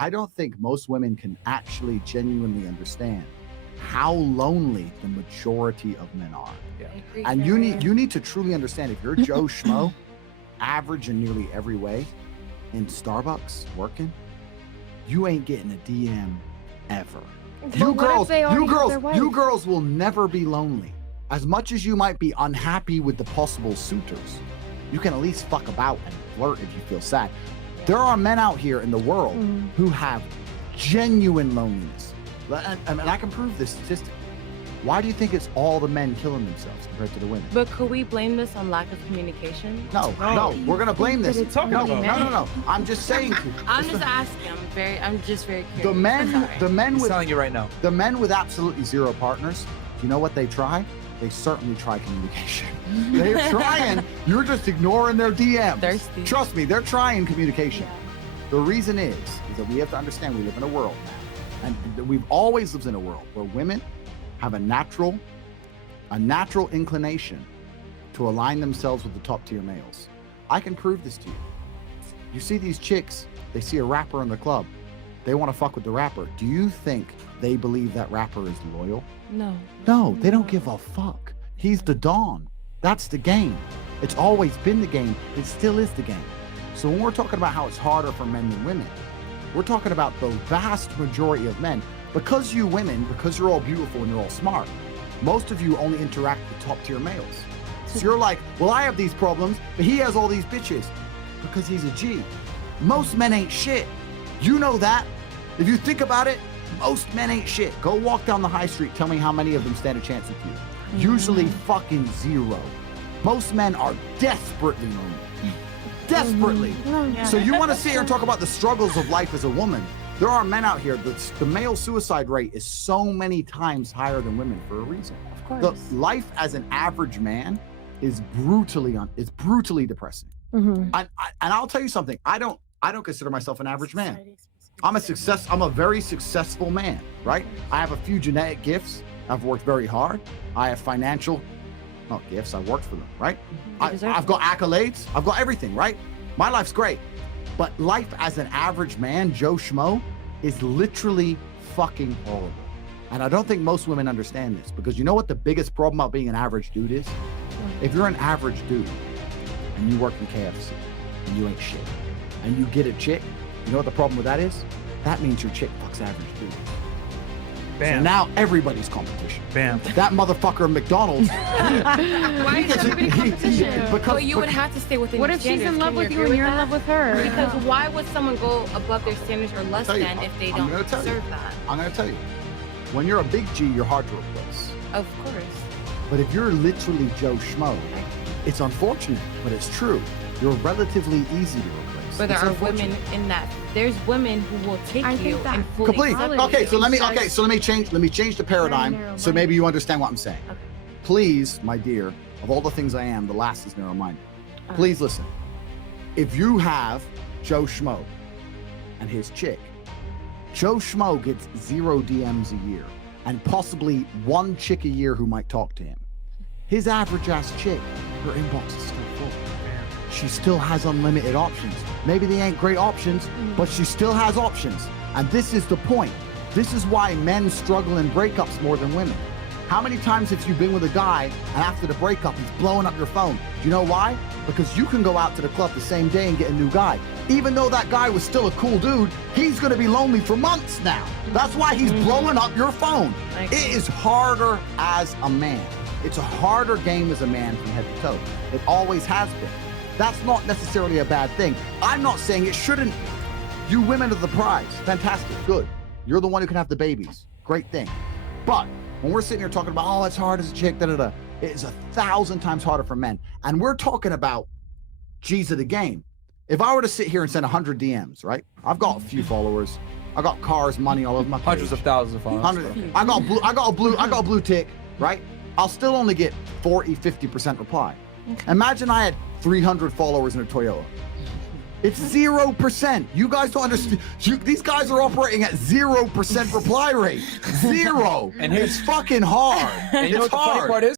I don't think most women can actually genuinely understand how lonely the majority of men are. Yeah. And you need to truly understand, if you're Joe Schmo, average in nearly every way, in Starbucks working, you ain't getting a DM ever. You girls will never be lonely. As much as you might be unhappy with the possible suitors, you can at least fuck about and flirt if you feel sad. There are men out here in the world who have genuine loneliness. And I can prove this statistic. Why do you think it's all the men killing themselves compared to the women? But could we blame this on lack of communication? No, we're gonna blame this. No. I'm just saying. I'm just asking. I'm just very curious. The men He's with telling you right now. the men with absolutely zero partners, you know what they try? They certainly try communication. They're trying. You're just ignoring their DMs. Thirsty. Trust me, they're trying communication. The reason is that we have to understand we live in a world now, and we've always lived in a world where women have a natural inclination to align themselves with the top tier males. I can prove this to you. You see these chicks, they see a rapper in the club, they want to fuck with the rapper. Do you think they believe that rapper is loyal? No, they don't give a fuck. He's the Don. That's the game. It's always been the game. It still is the game. So when we're talking about how it's harder for men than women, we're talking about the vast majority of men. Because you women, because you're all beautiful and you're all smart, most of you only interact with top tier males. So you're like, well, I have these problems, but he has all these bitches because he's a G. Most men ain't shit. You know that. If you think about it, most men ain't shit. Go walk down the high street. Tell me how many of them stand a chance with you. Usually fucking zero. Most men are desperately lonely. Desperately. So you want to sit here and talk about the struggles of life as a woman. There are men out here, the male suicide rate is so many times higher than women for a reason. Of course. The life as an average man is brutally depressing. And I'll tell you something, I don't consider myself an average man. I'm a very successful man, right? I have a few genetic gifts. I've worked very hard. I have financial, not gifts, I worked for them, right? I've got accolades, I've got everything, right? My life's great. But life as an average man, Joe Schmo, is literally fucking horrible. And I don't think most women understand this, because you know what the biggest problem about being an average dude is? If you're an average dude and you work in KFC and you ain't shit and you get a chick, you know what the problem with that is? That means your chick fucks average dudes. Bam. So now everybody's competition. Bam. That motherfucker at McDonald's. Why is everybody competition? But you would have to stay within What your if she's standards. in love Can with you you agree and you're in that? love with her? Because why would someone go above their standards or less than if they don't deserve that? I'm gonna tell you. When you're a big G, you're hard to replace. Of course. But if you're literally Joe Schmo, it's unfortunate, but it's true. You're relatively easy to replace. But there are women in that. There's women who will take you and fully complete. accept Okay, you. so let me change the paradigm so maybe you understand what I'm saying. Okay. Please, my dear, of all the things I am, the last is narrow-minded. Please listen. If you have Joe Schmo and his chick, Joe Schmo gets 0 DMs a year and possibly 1 chick a year who might talk to him. His average ass chick, her inbox is still full. She still has unlimited options. Maybe they ain't great options, but she still has options. And this is the point. This is why men struggle in breakups more than women. How many times have you been with a guy and after the breakup, he's blowing up your phone? Do you know why? Because you can go out to the club the same day and get a new guy. Even though that guy was still a cool dude, he's gonna be lonely for months now. That's why he's blowing up your phone. It is harder as a man. It's a harder game as a man from head to toe. It always has been. That's not necessarily a bad thing. I'm not saying it shouldn't. You women are the prize. Fantastic, good. You're the one who can have the babies. Great thing. But when we're sitting here talking about, oh, it's hard as a chick, it is 1,000 times harder for men. And we're talking about G's of the game. If I were to sit here and send 100 DMs, right? I've got a few followers. I got cars, money all over my page. Hundreds of thousands of followers. I got a blue tick, right? I'll still only get 40, 50% reply. Okay. Imagine I had 300 followers in a Toyota. It's 0%. You guys don't understand. These guys are operating at 0% reply rate. 0. And it's fucking hard. And you know what the funny part is?